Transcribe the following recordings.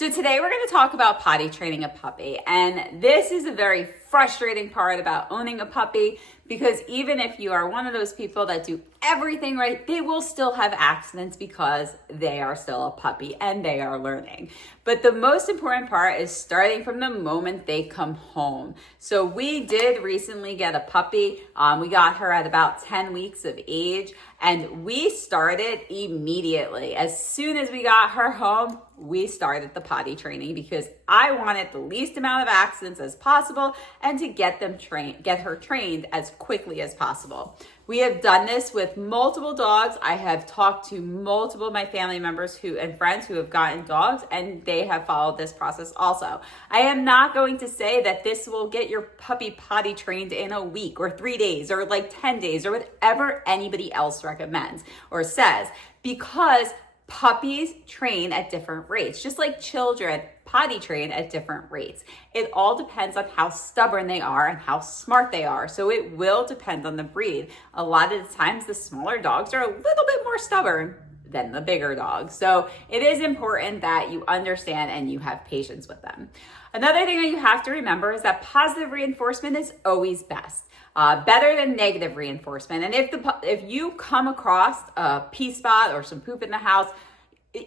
So today we're going to talk about potty training a puppy, and this is a very frustrating part about owning a puppy, because even if you are one of those people that do everything right, they will still have accidents because they are still a puppy and they are learning. But the most important part is starting from the moment they come home. So we did recently get a puppy. We got her at about 10 weeks of age, and we started immediately. As soon as we got her home, we started the potty training because I wanted the least amount of accidents as possible and to get her trained as quickly as possible. We have done this with multiple dogs. I have talked to multiple of my family members and friends who have gotten dogs, and they have followed this process also. I am not going to say that this will get your puppy potty trained in a week or 3 days or like 10 days or whatever anybody else recommends or says, because puppies train at different rates, just like children potty train at different rates. It all depends on how stubborn they are and how smart they are. So it will depend on the breed. A lot of the times the smaller dogs are a little bit more stubborn than the bigger dogs. So it is important that you understand and you have patience with them. Another thing that you have to remember is that positive reinforcement is always best. Better than negative reinforcement. And if you come across a pee spot or some poop in the house,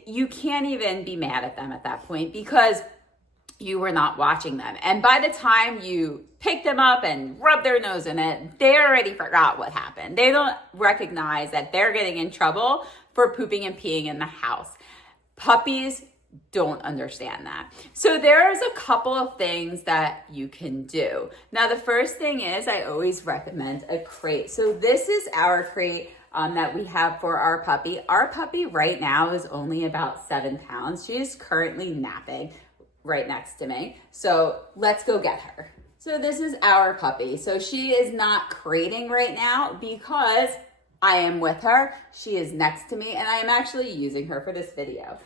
you can't even be mad at them at that point because you were not watching them. And by the time you pick them up and rub their nose in it, they already forgot what happened. They don't recognize that they're getting in trouble for pooping and peeing in the house. Puppies don't understand that. So there's a couple of things that you can do. Now, the first thing is I always recommend a crate. So this is our crate that we have for our puppy. Our puppy right now is only about 7 pounds. She is currently napping right next to me. So let's go get her. So this is our puppy. So she is not crating right now because I am with her. She is next to me and I am actually using her for this video.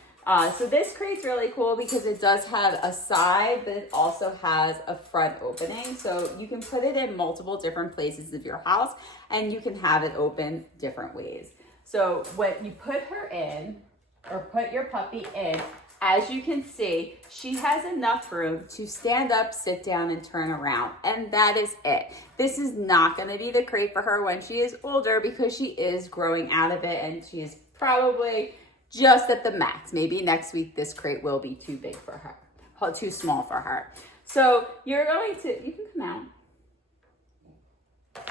So this crate's really cool because it does have a side, but it also has a front opening. So you can put it in multiple different places of your house and you can have it open different ways. So when you put her in or put your puppy in, as you can see, she has enough room to stand up, sit down, and turn around. And that is it. This is not going to be the crate for her when she is older because she is growing out of it and she is probably just at the max. Maybe next week this crate will be too big for her, too small for her. So you can come out.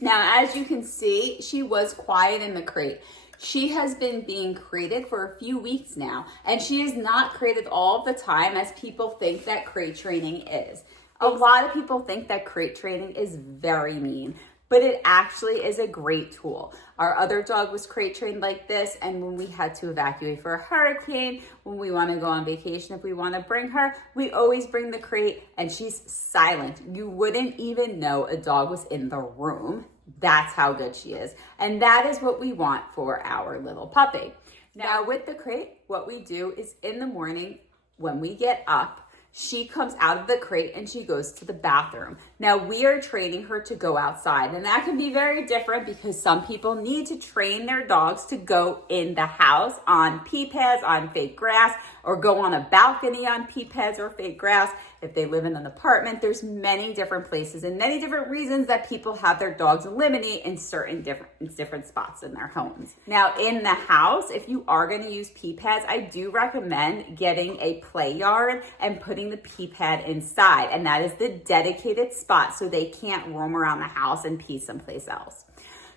Now, as you can see, she was quiet in the crate. She has been being crated for a few weeks now, and she is not crated all the time as people think that crate training is. A lot of people think that crate training is very mean, but it actually is a great tool. Our other dog was crate trained like this, and when we had to evacuate for a hurricane, when we want to go on vacation, if we want to bring her, we always bring the crate, and she's silent. You wouldn't even know a dog was in the room. That's how good she is. And that is what we want for our little puppy. Now with the crate, what we do is in the morning when we get up, she comes out of the crate and she goes to the bathroom. Now we are training her to go outside, and that can be very different because some people need to train their dogs to go in the house on pee pads, on fake grass, or go on a balcony on pee pads or fake grass. If they live in an apartment, there's many different places and many different reasons that people have their dogs eliminate in certain different spots in their homes. Now in the house, if you are going to use pee pads, I do recommend getting a play yard and putting the pee pad inside, and that is the dedicated spot so they can't roam around the house and pee someplace else.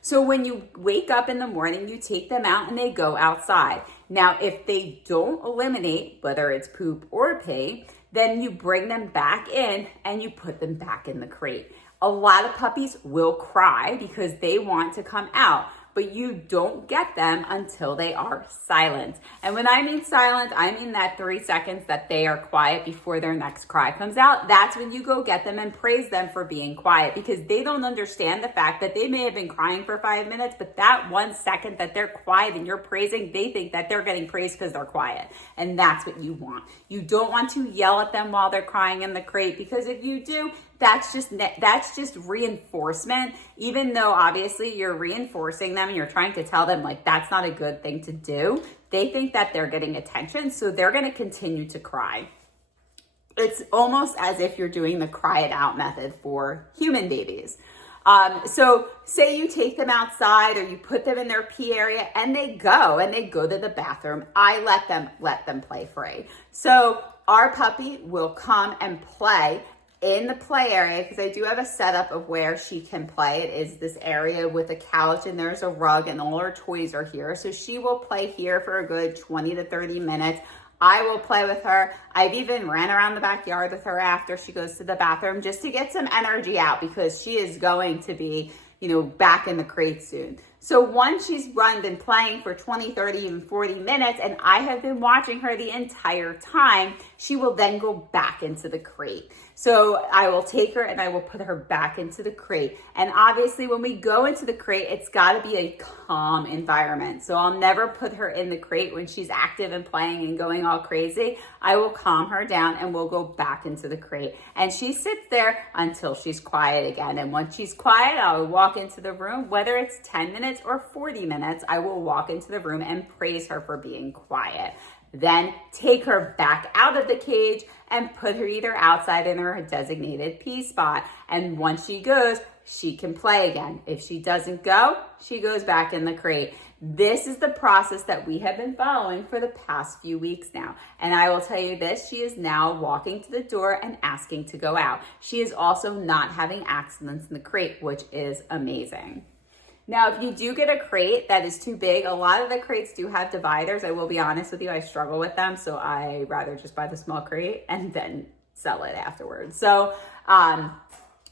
So when you wake up in the morning, you take them out and they go outside. Now, if they don't eliminate, whether it's poop or pee, then you bring them back in and you put them back in the crate. A lot of puppies will cry because they want to come out, but you don't get them until they are silent. And when I mean silent, I mean that 3 seconds that they are quiet before their next cry comes out. That's when you go get them and praise them for being quiet, because they don't understand the fact that they may have been crying for 5 minutes, but that 1 second that they're quiet and you're praising, they think that they're getting praised because they're quiet. And that's what you want. You don't want to yell at them while they're crying in the crate, because if you do, that's just reinforcement. Even though obviously you're reinforcing them and you're trying to tell them like that's not a good thing to do, they think that they're getting attention, so they're going to continue to cry. It's almost as if you're doing the cry it out method for human babies. So say you take them outside or you put them in their pee area and they go to the bathroom. I let them play free. So our puppy will come and play in the play area, because I do have a setup of where she can play. It is this area with a couch and there's a rug and all her toys are here. So she will play here for a good 20 to 30 minutes. I will play with her. I've even ran around the backyard with her after she goes to the bathroom just to get some energy out, because she is going to be, back in the crate soon. So once she's been playing for 20, 30, even 40 minutes, and I have been watching her the entire time, she will then go back into the crate. So I will take her and I will put her back into the crate. And obviously when we go into the crate, it's got to be a calm environment. So I'll never put her in the crate when she's active and playing and going all crazy. I will calm her down and we'll go back into the crate. And she sits there until she's quiet again. And once she's quiet, I'll walk into the room, whether it's 10 minutes or 40 minutes, I will walk into the room and praise her for being quiet. Then take her back out of the cage and put her either outside in her designated pee spot. And once she goes, she can play again. If she doesn't go, she goes back in the crate. This is the process that we have been following for the past few weeks now. And I will tell you this, she is now walking to the door and asking to go out. She is also not having accidents in the crate, which is amazing. Now, if you do get a crate that is too big, a lot of the crates do have dividers. I will be honest with you, I struggle with them. So I rather just buy the small crate and then sell it afterwards. So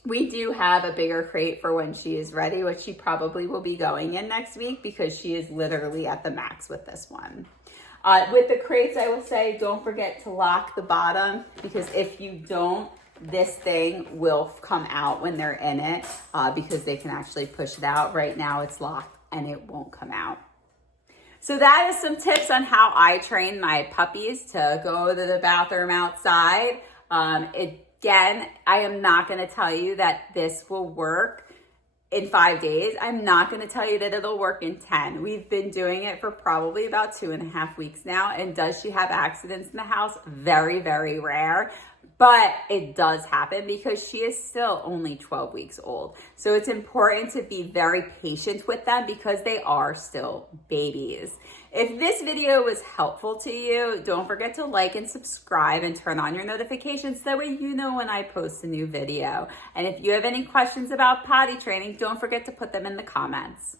we do have a bigger crate for when she is ready, which she probably will be going in next week, because she is literally at the max with this one. With the crates, I will say, don't forget to lock the bottom, because if you don't, this thing will come out when they're in it, because they can actually push it out. Right now it's locked and it won't come out. So that is some tips on how I train my puppies to go to the bathroom outside. Again, I am not going to tell you that this will work in 5 days. I'm not going to tell you that it'll work in 10. We've been doing it for probably about 2.5 weeks now. And does she have accidents in the house? Very, very rare. But it does happen because she is still only 12 weeks old. So it's important to be very patient with them because they are still babies. If this video was helpful to you, don't forget to like and subscribe and turn on your notifications. That way you know when I post a new video. And if you have any questions about potty training, don't forget to put them in the comments.